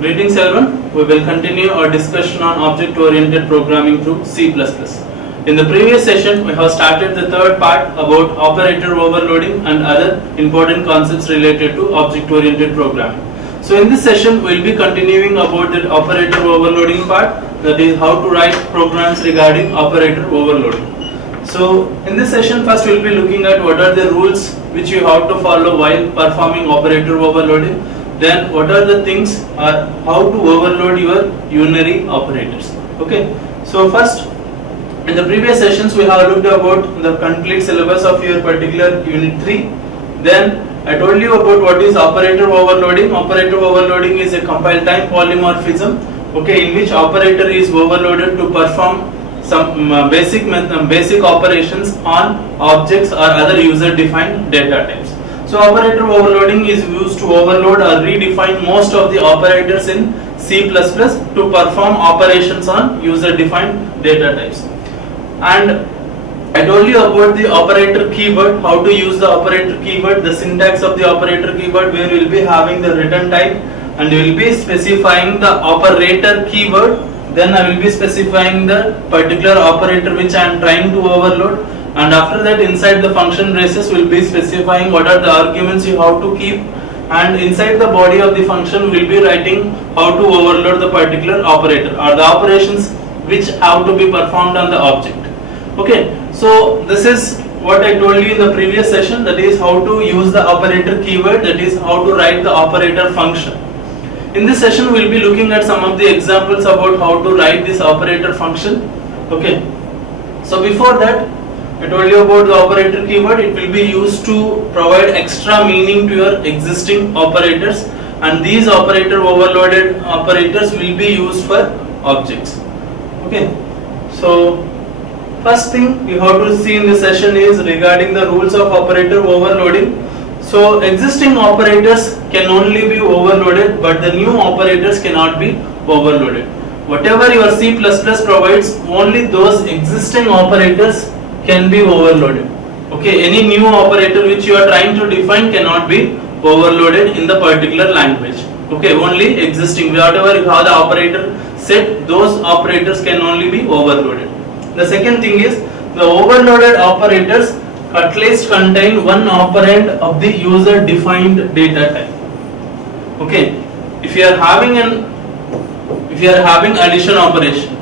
Greetings everyone, we will continue our discussion on object-oriented programming through C++. In the previous session, we have started the third part about operator overloading and other important concepts related to object-oriented programming. So in this session, we will be continuing about the operator overloading part, that is how to write programs regarding operator overloading. So in this session, first we will be looking at what are the rules which you have to follow while performing operator overloading. Then what are the things or how to overload your unary operators. Okay. So first, in the previous sessions we have looked about the complete syllabus of your particular unit 3. Then I told you about what is operator overloading. Operator overloading is a compile time polymorphism, okay, in which operator is overloaded to perform some basic operations on objects or other user defined data types. So operator overloading is used to overload or redefine most of the operators in C++ to perform operations on user defined data types. And I told you about the operator keyword, how to use the operator keyword, the syntax of the operator keyword, where you will be having the return type and you will be specifying the operator keyword. Then I will be specifying the particular operator which I am trying to overload. And after that, inside the function braces will be specifying what are the arguments you have to keep, and inside the body of the function will be writing how to overload the particular operator or the operations which have to be performed on the object. Okay, so this is what I told you in the previous session, that is how to use the operator keyword, that is how to write the operator function. In this session we will be looking at some of the examples about how to write this operator function. Okay, so before that, I told you about the operator keyword. It will be used to provide extra meaning to your existing operators, and these operator overloaded operators will be used for objects. Okay, so first thing you have to see in this session is regarding the rules of operator overloading. So existing operators can only be overloaded, but the new operators cannot be overloaded. Whatever your C++ provides, only those existing operators can be overloaded. Okay, any new operator which you are trying to define cannot be overloaded in the particular language. Okay, only existing, whatever you have the operator set, those operators can only be overloaded. The second thing is, the overloaded operators at least contain one operand of the user defined data type. Okay, if you are having addition operation,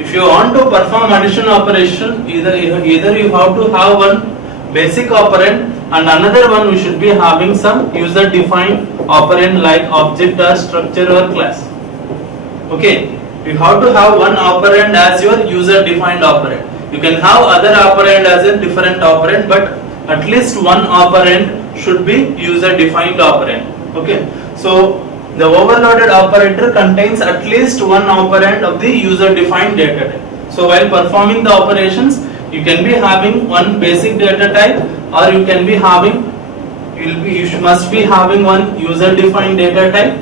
if you want to perform addition operation, either you have to have one basic operand and another one we should be having some user defined operand like object or structure or class. Okay, you have to have one operand as your user defined operand. You can have other operand as a different operand, but at least one operand should be user defined operand. Okay, so the overloaded operator contains at least one operand of the user defined data type. So while performing the operations, you can be having one basic data type, or you can be having, you must be having one user defined data type.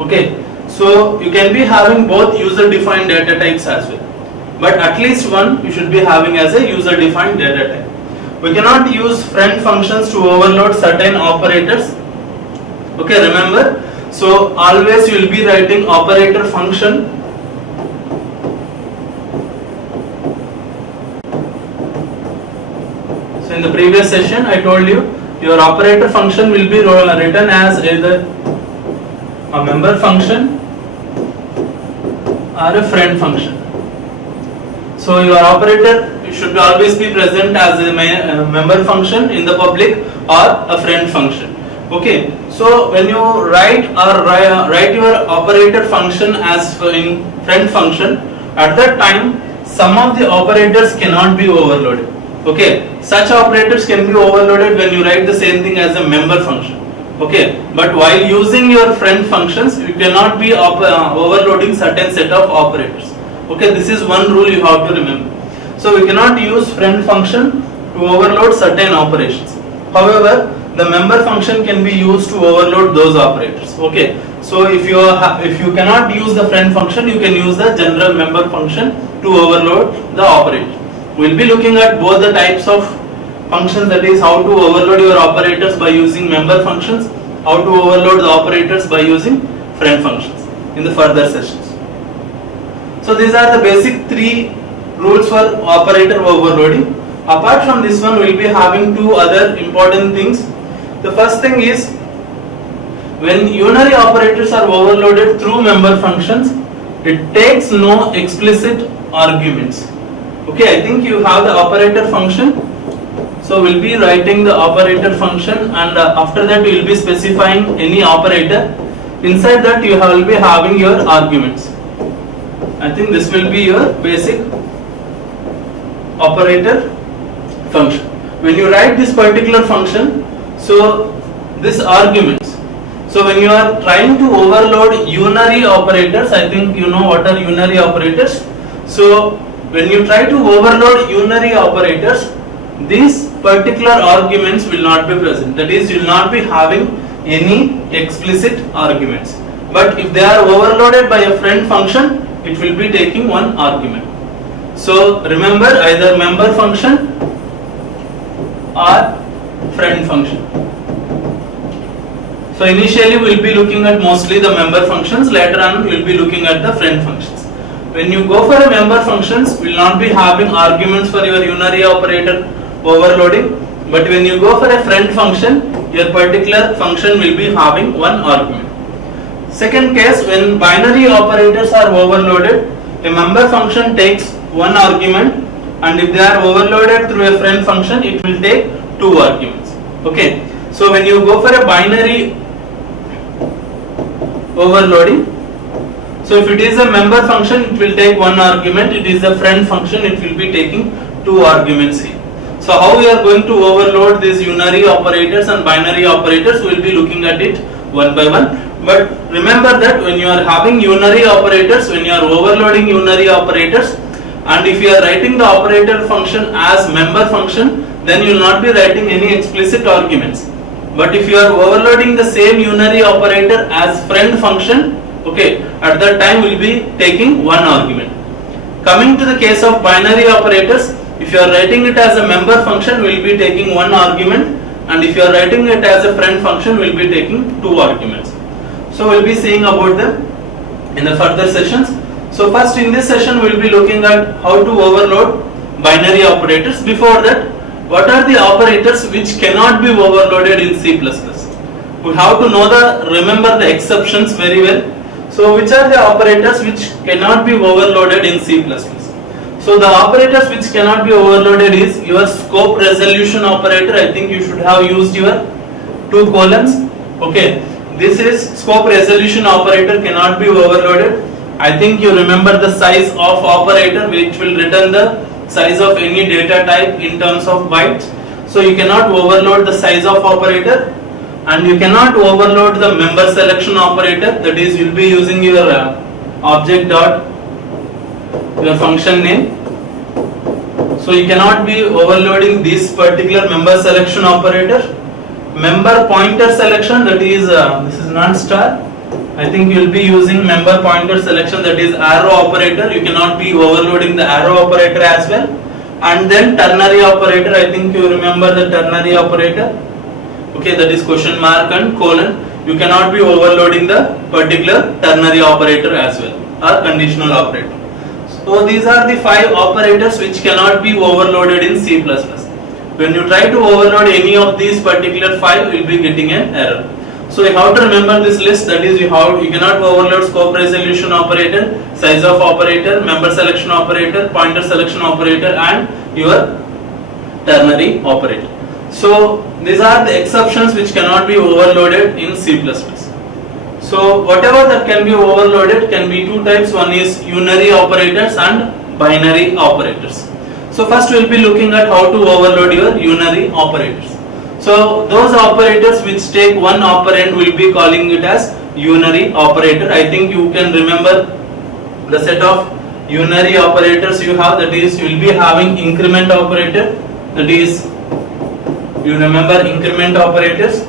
Okay, so you can be having both user defined data types as well, but at least one you should be having as a user defined data type. We cannot use friend functions to overload certain operators. Okay, remember, so always you will be writing operator function so in the previous session I told you your operator function will be written as either a member function or a friend function. So your operator should always be present as a member function in the public or a friend function. Okay, so when you write your operator function as in friend function, at that time some of the operators cannot be overloaded. Okay, such operators can be overloaded when you write the same thing as a member function. Okay, but while using your friend functions, you cannot be overloading certain set of operators. Okay, this is one rule you have to remember. So we cannot use friend function to overload certain operations. However, the member function can be used to overload those operators. Okay, so if you cannot use the friend function, you can use the general member function to overload the operator. We will be looking at both the types of functions, that is how to overload your operators by using member functions, how to overload the operators by using friend functions. in the further sessions. So these are the basic 3 rules for operator overloading. Apart from this one, we will be having 2 other important things. The first thing is, when unary operators are overloaded through member functions, it takes no explicit arguments. Okay, I think you have the operator function. So we'll be writing the operator function, and after that we will be specifying any operator. Inside that you will be having your arguments. I think this will be your basic operator function. When you write this particular function, so this arguments. So when you are trying to overload unary operators, I think you know what are unary operators. So when you try to overload unary operators, these particular arguments will not be present. That is, you will not be having any explicit arguments. But if they are overloaded by a friend function, it will be taking one argument. So remember, either member function or friend function. So initially we will be looking at mostly the member functions, later on we will be looking at the friend functions. When you go for a member functions, we will not be having arguments for your unary operator overloading, but when you go for a friend function, your particular function will be having one argument. Second case, when binary operators are overloaded, a member function takes one argument, and if they are overloaded through a friend function, it will take 2 arguments. Okay, so when you go for a binary overloading, so if it is a member function, it will take one argument. It is a friend function, it will be taking 2 arguments here. So how we are going to overload these unary operators and binary operators, we will be looking at it one by one. But remember that when you are having unary operators, when you are overloading unary operators, and if you are writing the operator function as member function, then you will not be writing any explicit arguments. But if you are overloading the same unary operator as friend function, okay, at that time we will be taking one argument. Coming to the case of binary operators, if you are writing it as a member function, we will be taking one argument, and if you are writing it as a friend function, we will be taking 2 arguments. So we will be seeing about them in the further sessions. So first in this session we will be looking at how to overload binary operators. Before that, what are the operators which cannot be overloaded in C++? We have to know remember the exceptions very well. So which are the operators which cannot be overloaded in C++? So the operators which cannot be overloaded is your scope resolution operator. I think you should have used your 2 colons. Okay, this is scope resolution operator cannot be overloaded. I think you remember the size of operator, which will return the size of any data type in terms of bytes. So you cannot overload the size of operator, and you cannot overload the member selection operator. That is, you will be using your object dot your function name. So you cannot be overloading this particular member selection operator. Member pointer selection, that is this is not star. I think you will be using member pointer selection, that is arrow operator. You cannot be overloading the arrow operator as well. And then ternary operator, I think you remember the ternary operator. Okay, that is question mark and colon. You cannot be overloading the particular ternary operator as well, or conditional operator. So these are the 5 operators which cannot be overloaded in C++. When you try to overload any of these particular 5, you will be getting an error. So you have to remember this list. That is, you cannot overload scope resolution operator, size of operator, member selection operator, pointer selection operator, and your ternary operator. So these are the exceptions which cannot be overloaded in C++. So whatever that can be overloaded can be 2 types. One is unary operators and binary operators. So first we will be looking at how to overload your unary operators. So those operators which take one operand, we will be calling it as unary operator. I think you can remember the set of unary operators you have. That is, you will be having increment operator. That is, you remember increment operators.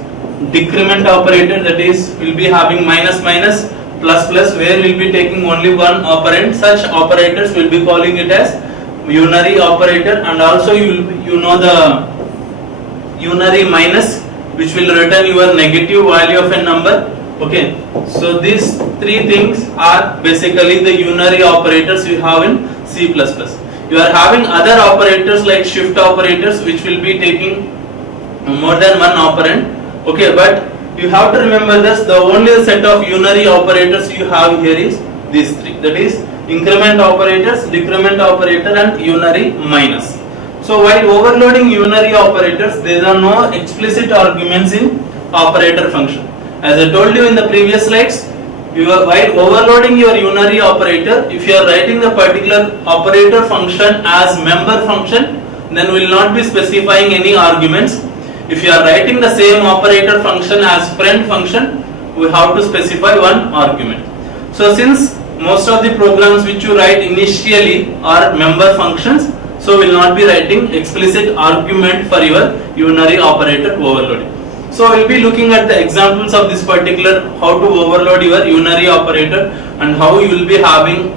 Decrement operator, that is, will be having minus minus, plus plus, where we will be taking only one operand. Such operators will be calling it as unary operator. And also you know the unary minus, which will return your negative value of a number. Okay, so these three things are basically the unary operators you have in C++. You are having other operators like shift operators which will be taking more than one operand. Okay, but you have to remember this, the only set of unary operators you have here is these three, that is increment operators, decrement operator and unary minus. So while overloading unary operators, there are no explicit arguments in operator function. As I told you in the previous slides, while overloading your unary operator, if you are writing the particular operator function as member function, then we will not be specifying any arguments. If you are writing the same operator function as friend function, we have to specify one argument. So since most of the programs which you write initially are member functions, so we will not be writing explicit argument for your unary operator overloading. So we will be looking at the examples of this particular, how to overload your unary operator and how you will be having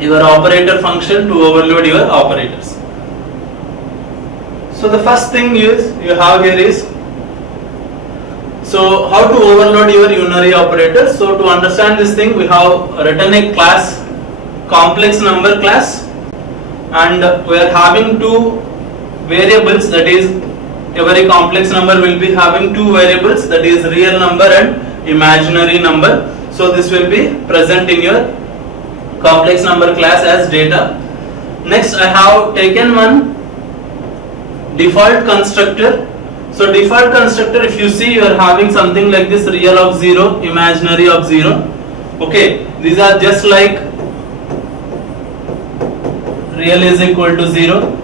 your operator function to overload your operators. So the first thing is you have here is, so how to overload your unary operator. So to understand this thing, we have written a class, complex number class, and we are having two variables, that is every complex number will be having two variables, that is real number and imaginary number. So this will be present in your complex number class as data. Next I have taken one default constructor. So default constructor, if you see, you are having something like this, real of 0, imaginary of 0. Okay, these are just like real is equal to 0,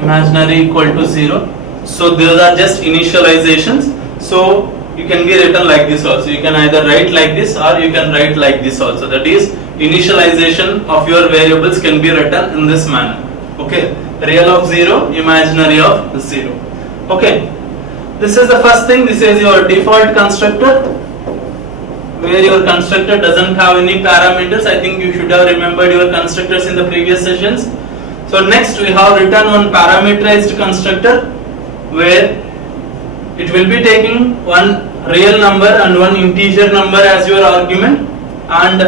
imaginary equal to 0. So those are just initializations. So you can be written like this also. You can either write like this or you can write like this also. That is, initialization of your variables can be written in this manner. Okay, real of 0, imaginary of 0. Okay, this is the first thing. This is your default constructor, where your constructor doesn't have any parameters. I think you should have remembered your constructors in the previous sessions. So next we have written one parameterized constructor, where it will be taking one real number and one integer number as your argument, and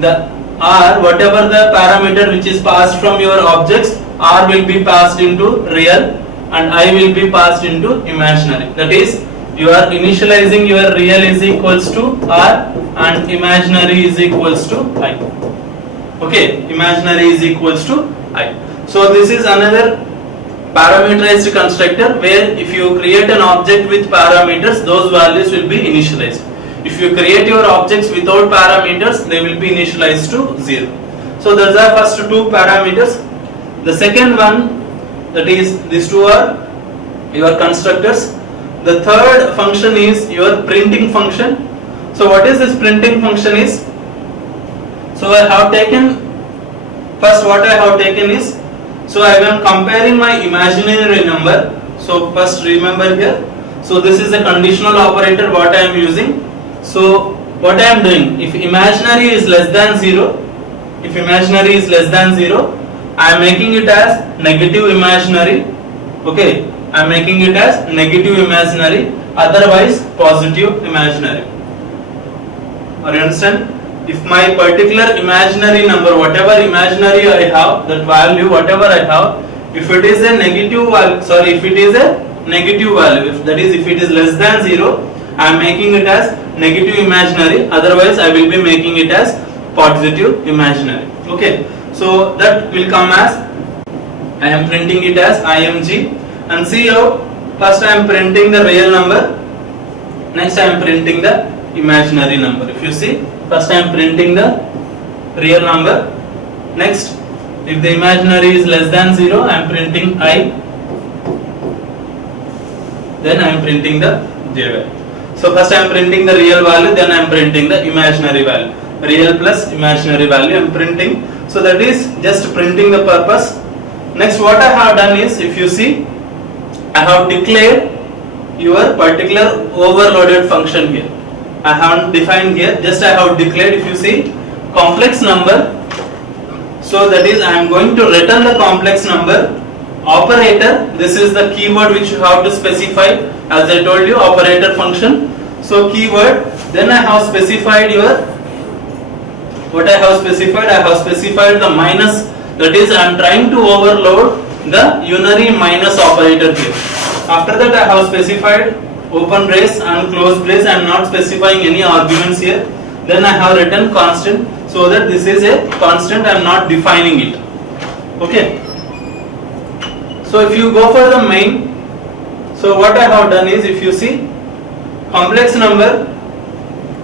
the r, whatever the parameter which is passed from your objects, r will be passed into real and I will be passed into imaginary. That is, you are initializing your real is equals to r and imaginary is equals to I. Okay, imaginary is equals to I. So this is another parameterized constructor, where if you create an object with parameters, those values will be initialized. If you create your objects without parameters, they will be initialized to 0. So those are first two parameters. The second one, that is, these two are your constructors. The third function is your printing function. So what is this printing function is? So I have taken, first what I have taken is, so I am comparing my imaginary number. So first remember here, so this is a conditional operator what I am using. So what I am doing, if imaginary is less than 0, if imaginary is less than 0, I am making it as negative imaginary. Okay, I am making it as negative imaginary, otherwise positive imaginary. Or you understand? If my particular imaginary number, whatever imaginary I have, that value, whatever I have, if it is a negative value, if it is a negative value, that is, if it is less than 0, I am making it as negative imaginary, otherwise I will be making it as positive imaginary. Okay, so that will come as, I am printing it as img, and see how first I am printing the real number, next I am printing the imaginary number. If you see, first I am printing the real number, next if the imaginary is less than 0, I am printing I, then I am printing the j value. So first I am printing the real value, then I am printing the imaginary value. Real plus imaginary value I am printing. So that is just printing the purpose. Next what I have done is, if you see, I have declared your particular overloaded function here. I haven't defined here, just I have declared. If you see, complex number, so that is I am going to return the complex number operator, this is the keyword which you have to specify. As I told you, operator function. So keyword, then I have specified what I have specified? I have specified the minus, that is I am trying to overload the unary minus operator here. After that I have specified open brace and close brace. I am not specifying any arguments here. Then I have written constant, so that this is a constant, I am not defining it. Okay. So if you go for the main, so what I have done is, if you see complex number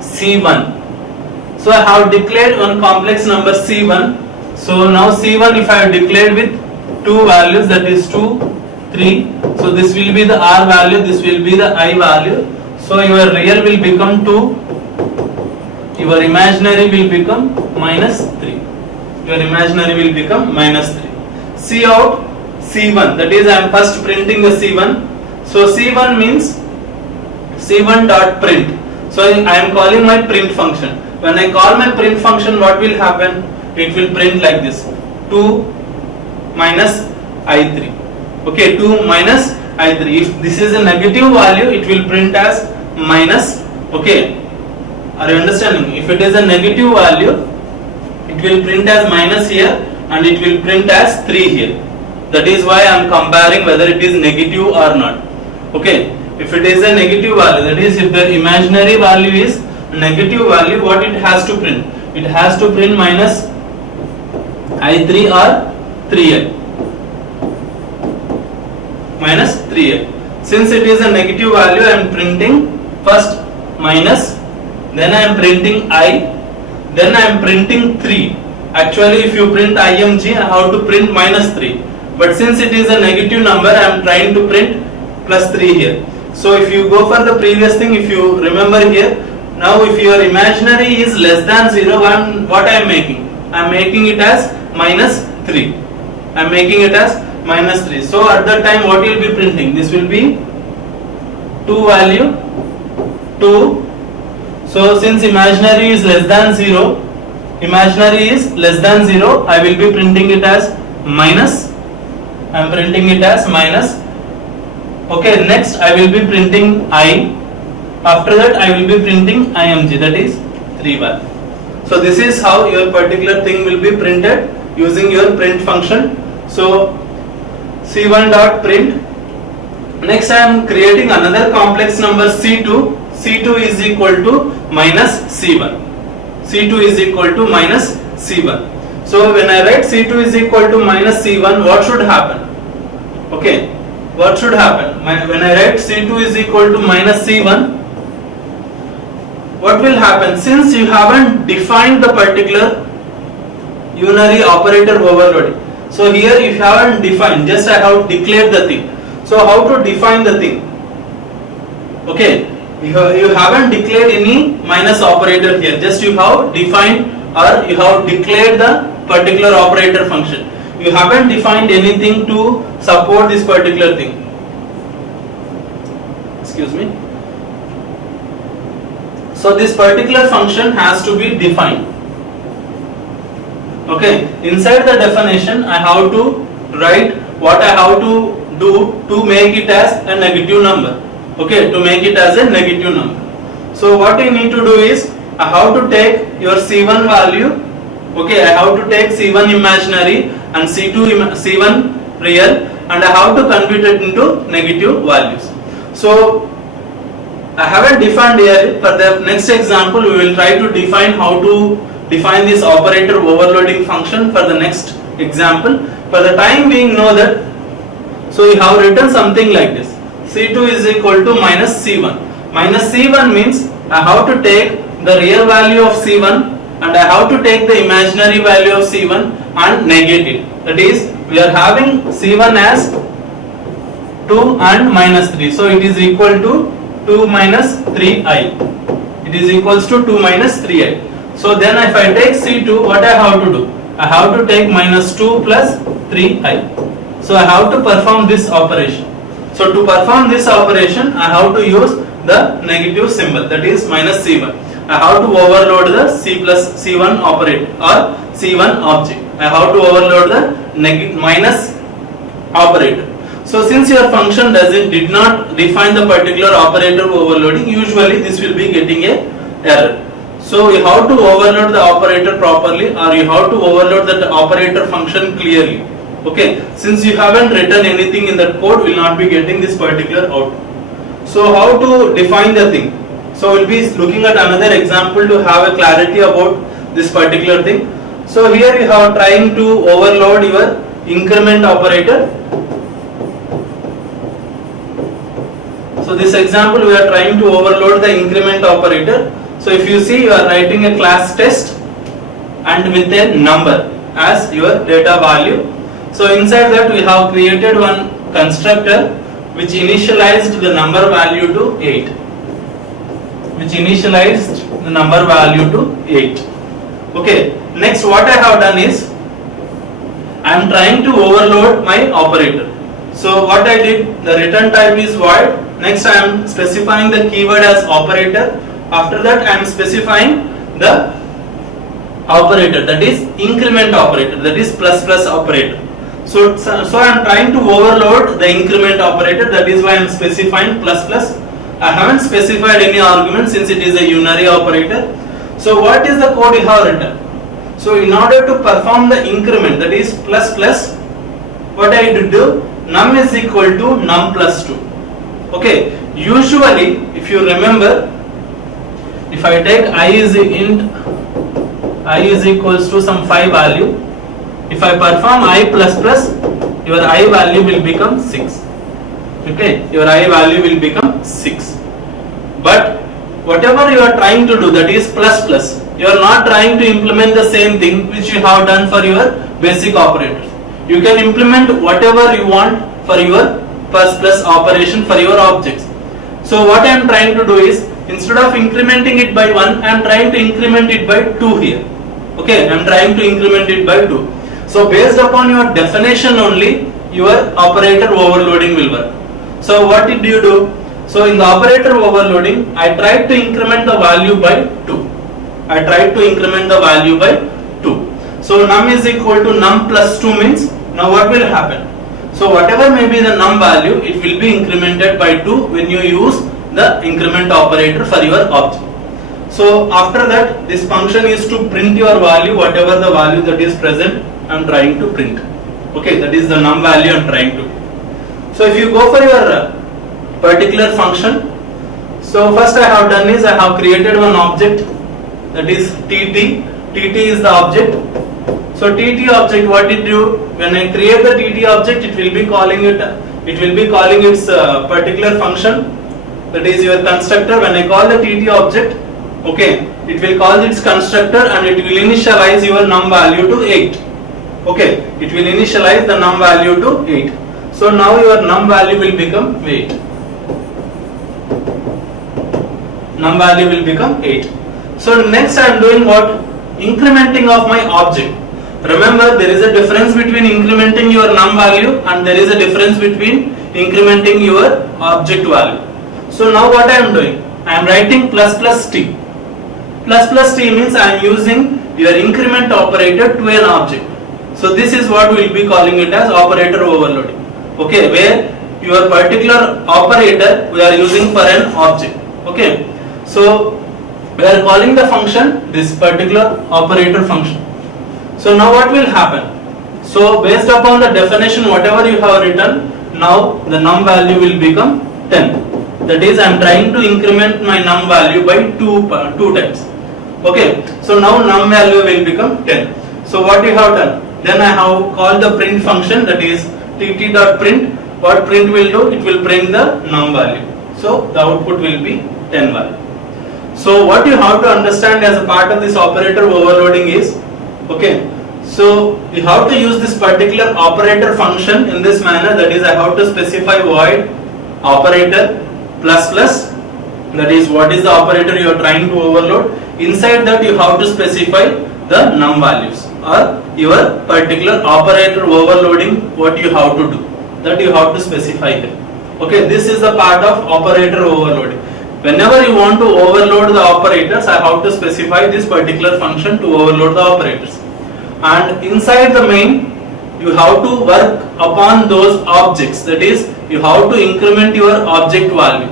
C1, so I have declared one complex number C1. So now C1, if I have declared with two values, that is 2, 3, so this will be the R value, this will be the I value. So your real will become 2, your imaginary will become minus 3. Your imaginary will become minus 3. C out C1, that is I am first printing the C1. So C1 means C1 dot print. So I am calling my print function. When I call my print function, what will happen? It will print like this: 2 minus I3. Okay, 2 minus I3. If this is a negative value, it will print as minus. Okay, are you understanding? If it is a negative value, it will print as minus here, and it will print as 3 here. That is why I am comparing whether it is negative or not. Okay, if it is a negative value, that is if the imaginary value is negative value, what it has to print? It has to print minus I3 or 3i. Minus 3i. Since it is a negative value, I am printing first minus, then I am printing I, then I am printing 3. Actually, if you print img, I have to print minus 3. But since it is a negative number, I am trying to print plus 3 here. So if you go for the previous thing, if you remember here, now if your imaginary is less than 0, what I am making? I am making it as minus 3. I am making it as minus 3. So at that time, what will be printing? This will be 2 value 2. So since imaginary is less than 0, I will be printing it as minus. I am printing it as minus. Okay, next I will be printing I. After that I will be printing img, that is 3 bar. So this is how your particular thing will be printed using your print function. So C1 dot print. Next I am creating another complex number C2. C2 is equal to minus C1. C2 is equal to minus C1. So when I write C2 is equal to minus C1, what should happen? Okay, what should happen? When I write C2 is equal to minus C1, what will happen? Since you haven't defined the particular unary operator overloading, so here if you haven't defined, just I have declared the thing. So how to define the thing? Okay, you haven't declared any minus operator here, just you have defined or you have declared the particular operator function. You haven't defined anything to support this particular thing. Excuse me. So this particular function has to be defined. Okay, inside the definition I have to write what I have to do to make it as a negative number. Okay, to make it as a negative number. So what you need to do is, I have to take your C1 value. Okay, I have to take C1 imaginary and C1 real, and I have to convert it into negative values. So I haven't defined here. For the next example, we will try to define how to define this operator overloading function for the next example. For the time being, know that, so you have written something like this: C2 is equal to minus C1. Minus C1 means I have to take the real value of C1 and I have to take the imaginary value of C1 and negate it. That is, we are having C1 as 2 and minus 3. So it is equal to 2 minus 3i. It is equals to 2 minus 3i. So then if I take C2, what I have to do? I have to take minus 2 plus 3i. So I have to perform this operation. So to perform this operation, I have to use the negative symbol, that is minus C1. I have to overload the C plus C1 operator or C1 object. I have to overload the minus operator. So since your function did not define the particular operator overloading, usually this will be getting a error. So you have to overload the operator properly, or you have to overload that operator function clearly. Okay, since you haven't written anything in that code, will not be getting this particular output. So how to define the thing? So we'll be looking at another example to have a clarity about this particular thing. So here you have trying to overload your increment operator. So this example we are trying to overload the increment operator. So if you see, you are writing a class test and with a number as your data value. So inside that we have created one constructor which initialized the number value to 8. Okay, next what I have done is I am trying to overload my operator. So what I did, the return type is void. Next I am specifying the keyword as operator. After that I am specifying the operator, that is increment operator, that is plus plus operator. So I am trying to overload the increment operator, that is why I am specifying plus plus. I haven't specified any argument since it is a unary operator. So what is the code you have written? So in order to perform the increment, that is plus plus, what I had to do, num is equal to num plus 2. Okay, usually if you remember, if I take I is equals to some 5 value, if I perform I plus plus, your I value will become 6. Okay, your I value will become 6. But whatever you are trying to do, that is plus plus, you are not trying to implement the same thing which you have done for your basic operators. You can implement whatever you want for your plus plus operation for your objects. So what I am trying to do is, instead of incrementing it by 1, I am trying to increment it by 2 here. Okay, I am trying to increment it by 2. So based upon your definition only, your operator overloading will work. So what did you do? So in the operator overloading, I tried to increment the value by 2. So num is equal to num plus 2 means, now what will happen? So whatever may be the num value, it will be incremented by 2 when you use the increment operator for your object. So after that, this function is to print your value, whatever the value that is present, I am trying to print. Okay, that is the num value I am trying to. So if you go for your particular function, so first I have done is I have created one object, that is TT. TT is the object. So TT object, what it do? When I create the TT object, it will be calling its particular function, that is your constructor. When I call the TT object, okay, it will call its constructor and it will initialize your num value to 8. Okay, it will initialize the num value to 8. So now your num value will become 8. Num value will become 8. So next I am doing what? Incrementing of my object. Remember, there is a difference between incrementing your num value and there is a difference between incrementing your object value. So now what I am doing? I am writing plus plus t. Plus plus t means I am using your increment operator to an object. So this is what we will be calling it as operator overloading. Okay, where your particular operator we are using for an object. Okay, so we are calling the function this particular operator function. So now what will happen? So based upon the definition whatever you have written, now the num value will become 10. That is, I am trying to increment my num value by 2 times. Okay, so now num value will become 10. So what you have done? Then I have called the print function, that is tt.print. What print will do? It will print the num value. So the output will be 10 value. So what you have to understand as a part of this operator overloading is, okay, so you have to use this particular operator function in this manner, that is I have to specify void operator plus plus, that is what is the operator you are trying to overload. Inside that you have to specify the num values or your particular operator overloading, what you have to do, that you have to specify here. Okay, this is the part of operator overloading. Whenever you want to overload the operators, I have to specify this particular function to overload the operators. And inside the main, you have to work upon those objects. That is, you have to increment your object value.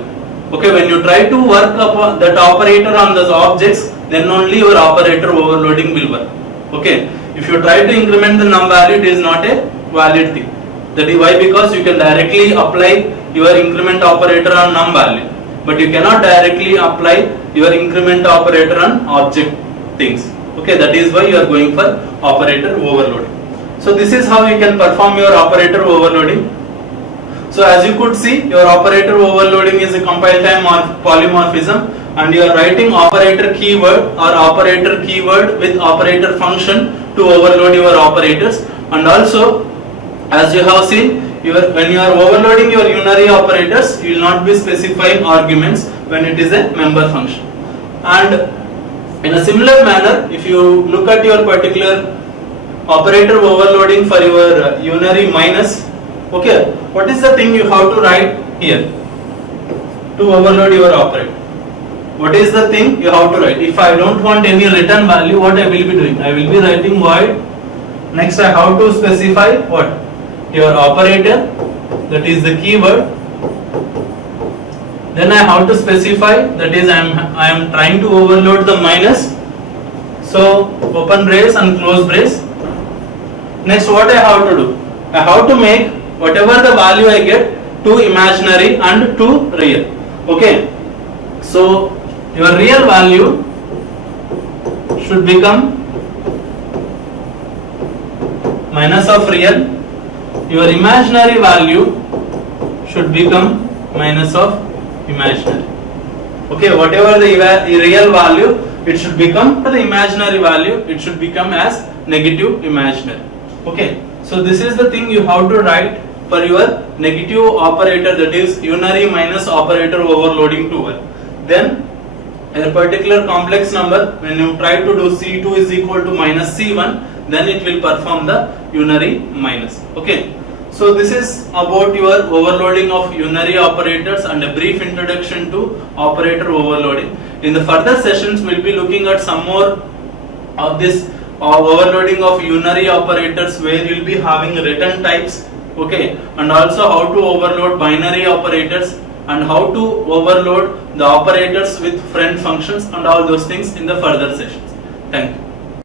Okay, when you try to work upon that operator on those objects, then only your operator overloading will work. Okay, if you try to increment the num value, it is not a valid thing. That is why, because you can directly apply your increment operator on num value, but you cannot directly apply your increment operator on object things. Okay, that is why you are going for operator overloading. So this is how you can perform your operator overloading. So as you could see, your operator overloading is a compile time polymorphism, and you are writing operator keyword or operator keyword with operator function to overload your operators. And also, as you have seen, when you are overloading your unary operators, you will not be specifying arguments when it is a member function. And in a similar manner, if you look at your particular operator overloading for your unary minus, okay, what is the thing you have to write here to overload your operator? What is the thing you have to write? If I don't want any return value, what I will be doing? I will be writing void. Next, I have to specify what? Your operator, that is the keyword. Then I have to specify, that is I am trying to overload the minus. So open brace and close brace. Next, what I have to do? I have to make whatever the value I get to imaginary and to real. Okay. So your real value should become minus of real. Your imaginary value should become minus of imaginary. Okay, whatever the real value, it should become the imaginary value, it should become as negative imaginary. Okay, so this is the thing you have to write for your negative operator, that is unary minus operator overloading to work. Then a particular complex number, when you try to do C2 is equal to minus C1, then it will perform the unary minus. Okay, so this is about your overloading of unary operators and a brief introduction to operator overloading. In the further sessions, we will be looking at some more of this overloading of unary operators, where you will be having return types, okay, and also how to overload binary operators and how to overload the operators with friend functions and all those things in the further sessions. Thank you.